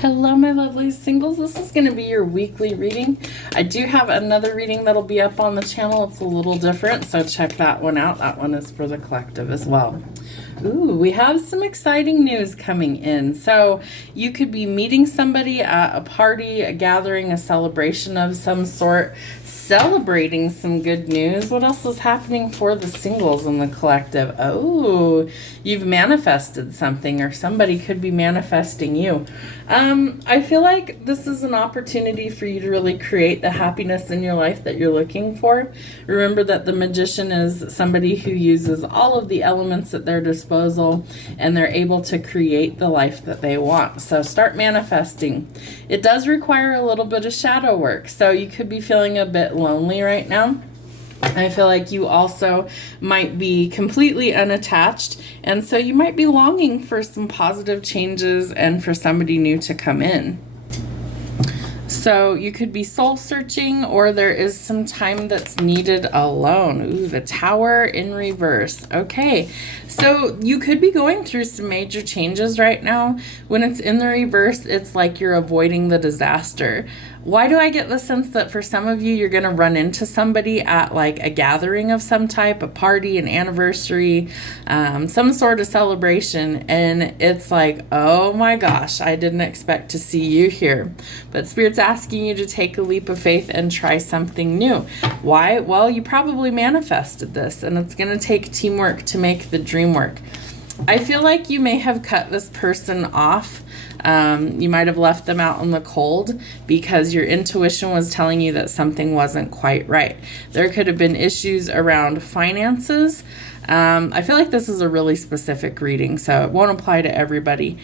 Hello, my lovely singles. This is going to be your weekly reading. I do have another reading that'll be up on the channel. It's a little different, so check that one out. That one is for the collective as well. Ooh, we have some exciting news coming in. So you could be meeting somebody at a party, a gathering, a celebration of some sort, celebrating some good news. What else is happening for the singles in the collective? Oh, you've manifested something, or somebody could be manifesting you. I feel like this is an opportunity for you to really create the happiness in your life that you're looking for. Remember that the magician is somebody who uses all of the elements at their disposal, and they're able to create the life that they want. So start manifesting. It does require a little bit of shadow work, so you could be feeling a bit lonely right now. I feel like you also might be completely unattached, and so you might be longing for some positive changes and for somebody new to come in. So you could be soul searching, or there is some time that's needed alone. Ooh, the Tower in reverse. Okay, so you could be going through some major changes right now. When it's in the reverse, it's like you're avoiding the disaster. Why do I get the sense that for some of you, you're going to run into somebody at like a gathering of some type, a party, an anniversary, some sort of celebration, and it's like, oh my gosh, I didn't expect to see you here. But Spirit's asking you to take a leap of faith and try something new. Why? Well, you probably manifested this, and it's going to take teamwork to make the dream work. I feel like you may have cut this person off. You might have left them out in the cold because your intuition was telling you that something wasn't quite right. There could have been issues around finances. I feel like this is a really specific reading, so it won't apply to everybody.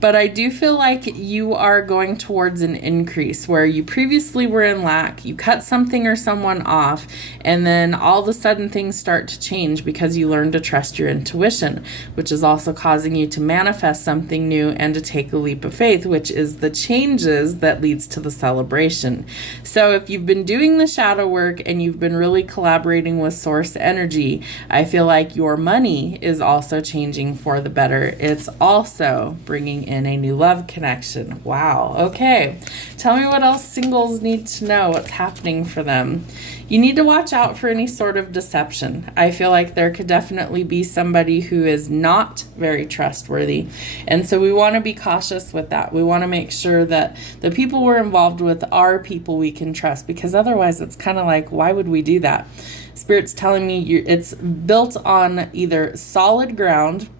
But I do feel like you are going towards an increase where you previously were in lack, you cut something or someone off, and then all of a sudden things start to change because you learn to trust your intuition, which is also causing you to manifest something new and to take a leap of faith, which is the changes that leads to the celebration. So if you've been doing the shadow work and you've been really collaborating with source energy, I feel like your money is also changing for the better. It's also bringing in a new love connection. Wow. Okay. Tell me what else singles need to know. What's happening for them? You need to watch out for any sort of deception. I feel like there could definitely be somebody who is not very trustworthy. And so we want to be cautious with that. We want to make sure that the people we're involved with are people we can trust, because otherwise it's kind of like, why would we do that? Spirit's telling me it's built on either solid ground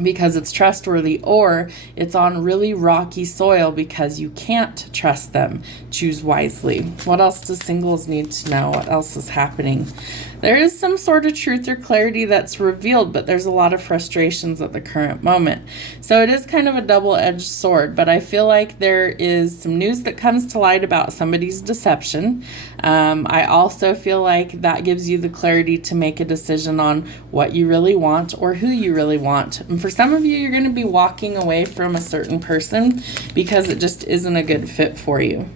because it's trustworthy, or it's on really rocky soil because you can't trust them. Choose wisely. What else do singles need to know? What else is happening? There is some sort of truth or clarity that's revealed, but there's a lot of frustrations at the current moment. So it is kind of a double-edged sword, but I feel like there is some news that comes to light about somebody's deception. I also feel like that gives you the clarity to make a decision on what you really want or who you really want. And for some of you, you're going to be walking away from a certain person because it just isn't a good fit for you.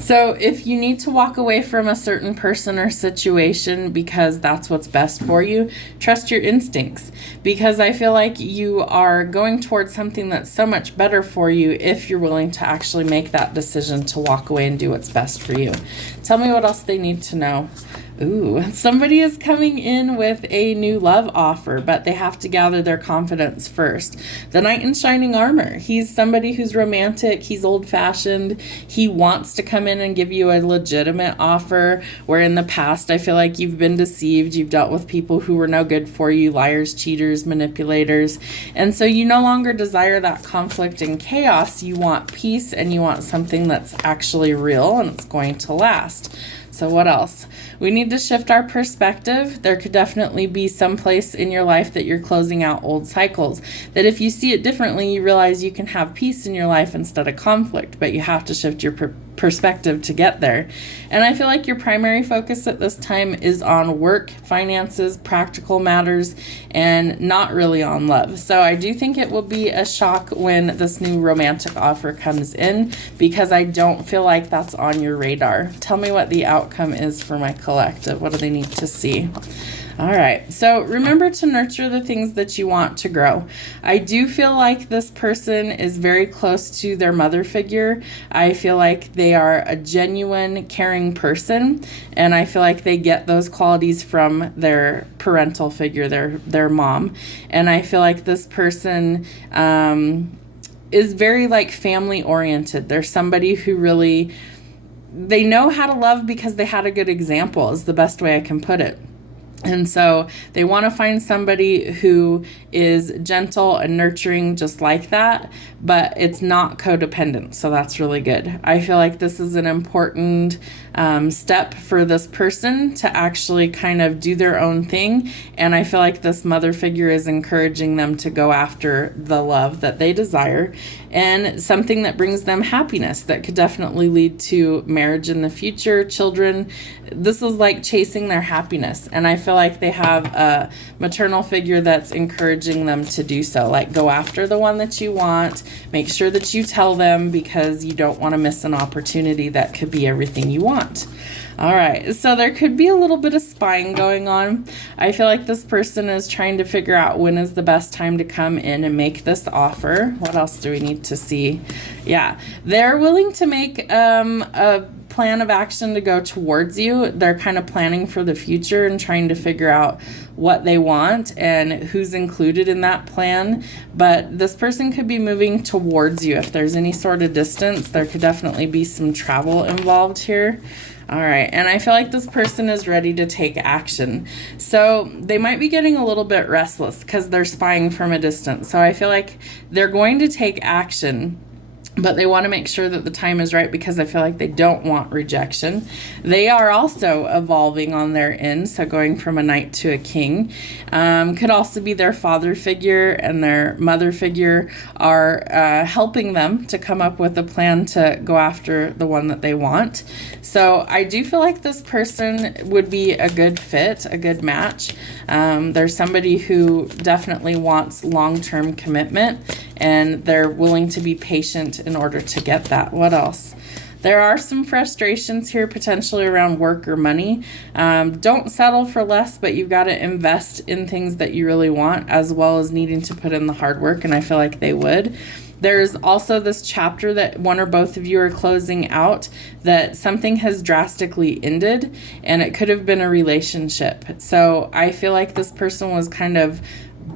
So if you need to walk away from a certain person or situation because that's what's best for you, trust your instincts, because I feel like you are going towards something that's so much better for you if you're willing to actually make that decision to walk away and do what's best for you. Tell me what else they need to know. Ooh, somebody is coming in with a new love offer, but they have to gather their confidence first. The Knight in Shining Armor. He's somebody who's romantic. He's old-fashioned. He wants to come in and give you a legitimate offer, where in the past I feel like you've been deceived. You've dealt with people who were no good for you, liars, cheaters, manipulators. And so you no longer desire that conflict and chaos. You want peace, and you want something that's actually real and it's going to last. So what else? We need to shift our perspective. There could definitely be some place in your life that you're closing out old cycles, that if you see it differently, you realize you can have peace in your life instead of conflict, but you have to shift your perspective to get there. And I feel like your primary focus at this time is on work, finances, practical matters, and not really on love. So I do think it will be a shock when this new romantic offer comes in, because I don't feel like that's on your radar. Tell me what the outcome is for my collective. What do they need to see? All right, so remember to nurture the things that you want to grow. I do feel like this person is very close to their mother figure. I feel like they are a genuine, caring person, and I feel like they get those qualities from their parental figure, their mom. And I feel like this person is very like family oriented. They're somebody who really, they know how to love because they had a good example, is the best way I can put it. And so they want to find somebody who is gentle and nurturing just like that, but it's not codependent. So that's really good. I feel like this is an important step for this person to actually kind of do their own thing. And I feel like this mother figure is encouraging them to go after the love that they desire and something that brings them happiness that could definitely lead to marriage in the future, children. This is like chasing their happiness. And I feel like they have a maternal figure that's encouraging them to do so. Like, go after the one that you want. Make sure that you tell them, because you don't want to miss an opportunity that could be everything you want. All right, so there could be a little bit of spying going on. I feel like this person is trying to figure out when is the best time to come in and make this offer. What else do we need to see? Yeah, they're willing to make a plan of action to go towards you. They're kind of planning for the future and trying to figure out what they want and who's included in that plan. But this person could be moving towards you. If there's any sort of distance, there could definitely be some travel involved here. All right, and I feel like this person is ready to take action. So they might be getting a little bit restless because they're spying from a distance. So I feel like they're going to take action, but they want to make sure that the time is right, because I feel like they don't want rejection. They are also evolving on their end, so going from a knight to a king. Could also be their father figure and their mother figure are helping them to come up with a plan to go after the one that they want. So I do feel like this person would be a good fit, a good match. There's somebody who definitely wants long-term commitment, and they're willing to be patient in order to get that. What else? There are some frustrations here potentially around work or money. Don't settle for less, but you've got to invest in things that you really want, as well as needing to put in the hard work, and I feel like they would. There's also this chapter that one or both of you are closing out, that something has drastically ended, and it could have been a relationship. So I feel like this person was kind of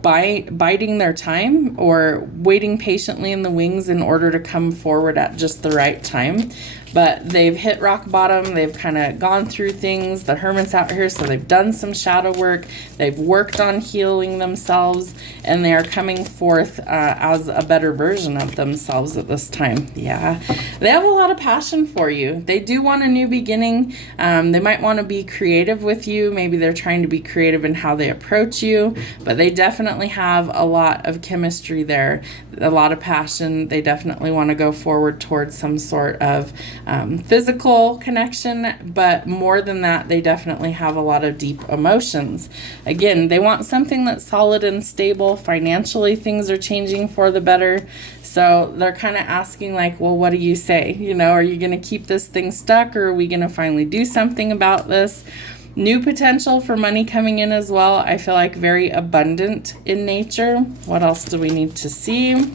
biding their time or waiting patiently in the wings in order to come forward at just the right time. But they've hit rock bottom. They've kind of gone through things. The Hermit's out here, so they've done some shadow work. They've worked on healing themselves, and they are coming forth as a better version of themselves at this time. Yeah, they have a lot of passion for you. They do want a new beginning. They might want to be creative with you. Maybe they're trying to be creative in how they approach you, but they definitely have a lot of chemistry there, a lot of passion. They definitely want to go forward towards some sort of physical connection, but more than that, they definitely have a lot of deep emotions. Again, they want something that's solid and stable. Financially, things are changing for the better. So they're kind of asking like, well, what do you say? You know, are you going to keep this thing stuck, or are we going to finally do something about this? New potential for money coming in as well. I feel like very abundant in nature. What else do we need to see?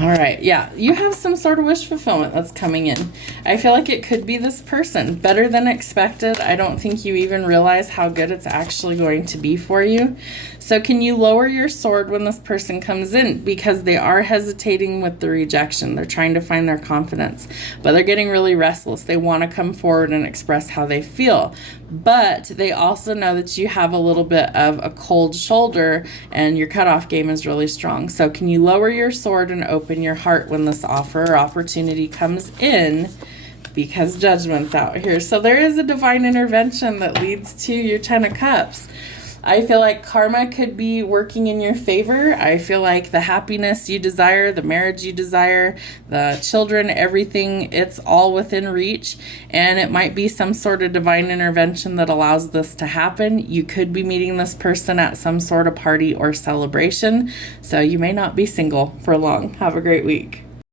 All right, yeah, you have some sort of wish fulfillment that's coming in. I feel like it could be this person. Better than expected. I don't think you even realize how good it's actually going to be for you. So can you lower your sword when this person comes in? Because they are hesitating with the rejection. They're trying to find their confidence, but they're getting really restless. They want to come forward and express how they feel. But they also know that you have a little bit of a cold shoulder and your cutoff game is really strong. So can you lower your sword and open your heart when this offer or opportunity comes in? Because Judgment's out here. So there is a divine intervention that leads to your 10 of Cups. I feel like karma could be working in your favor. I feel like the happiness you desire, the marriage you desire, the children, everything, it's all within reach. And it might be some sort of divine intervention that allows this to happen. You could be meeting this person at some sort of party or celebration. So you may not be single for long. Have a great week.